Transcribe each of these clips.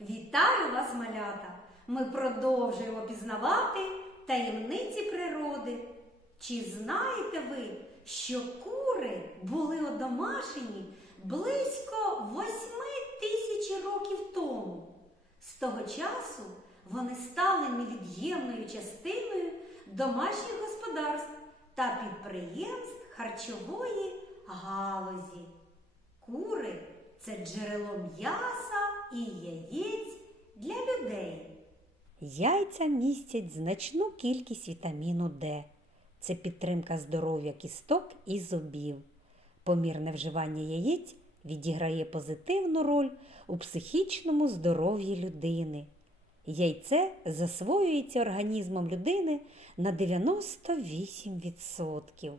Вітаю вас, малята! Ми продовжуємо пізнавати таємниці природи. Чи знаєте ви, що кури були одомашені близько восьми тисяч років тому? З того часу вони стали невід'ємною частиною домашніх господарств та підприємств харчової галузі. Кури це джерело м'яса і яєць людей. Яйця містять значну кількість вітаміну Д. Це підтримка здоров'я кісток і зубів. Помірне вживання яєць відіграє позитивну роль у психічному здоров'ї людини. Яйце засвоюється організмом людини на 98%.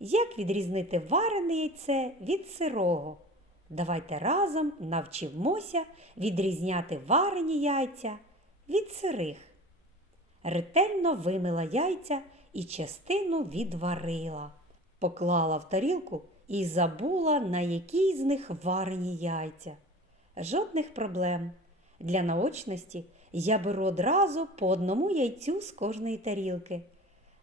Як відрізнити варене яйце від сирого? Давайте разом навчимося відрізняти варені яйця від сирих. Ретельно вимила яйця і частину відварила. Поклала в тарілку і забула, на якій з них варені яйця. Жодних проблем. Для наочності я беру одразу по одному яйцю з кожної тарілки.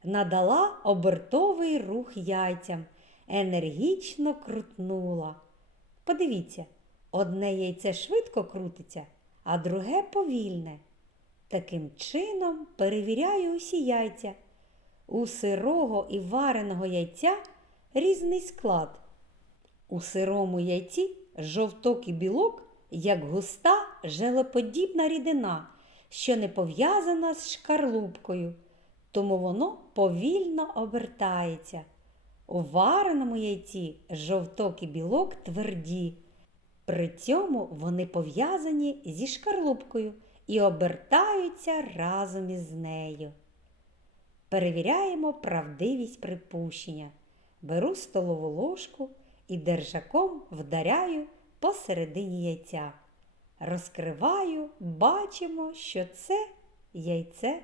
Надала обертовий рух яйцям, енергічно крутнула. Подивіться, одне яйце швидко крутиться, а друге повільне. Таким чином перевіряю усі яйця. У сирого і вареного яйця різний склад. У сирому яйці жовток і білок, як густа желеподібна рідина, що не пов'язана з шкарлупкою, тому воно повільно обертається. У вареному яйці жовток і білок тверді. При цьому вони пов'язані зі шкарлупкою і обертаються разом із нею. Перевіряємо правдивість припущення. Беру столову ложку і держаком вдаряю посередині яйця. Розкриваю, бачимо, що це яйце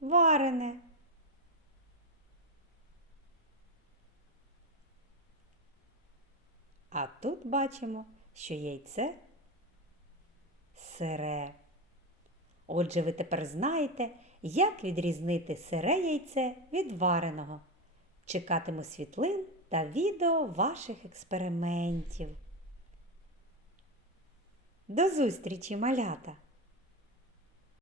варене. А тут бачимо, що яйце сире. Отже, ви тепер знаєте, як відрізнити сире яйце від вареного. Чекатиму світлин та відео ваших експериментів. До зустрічі, малята!